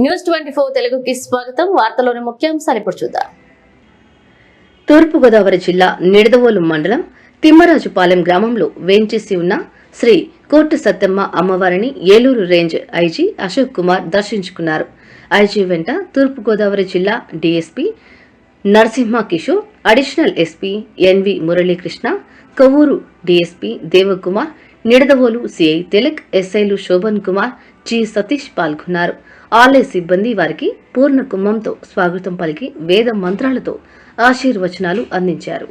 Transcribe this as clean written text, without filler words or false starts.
News 24 తెలుగుకి స్వాగతం. వార్తలోని ముఖ్యాంశాలు ఇప్పుడు చూద్దాం. తూర్పుగోదావరి జిల్లా నిడదవోలు మండలం తిమ్మరాజుపాలెం గ్రామంలో వేంచేసి ఉన్న శ్రీ కోట్టు సత్తెమ్మ అమ్మవారిని ఏలూరు రేంజ్ ఐజీ అశోక్ కుమార్ దర్శించుకున్నారు. ఐజీ వెంట తూర్పుగోదావరి జిల్లా DSP Narasimha Kishore, additional SP NV Muralikrishna, Kovvur DSP Devakumar, Nidadavolu CI Tilak, ఎస్ఐలు శోభన్ కుమార్, జి సతీష్ పాల్గొన్నారు. ఆలయ సిబ్బంది వారికి పూర్ణ కుంభంతో స్వాగతం పలికి వేద మంత్రాలతో ఆశీర్వచనాలు అందించారు.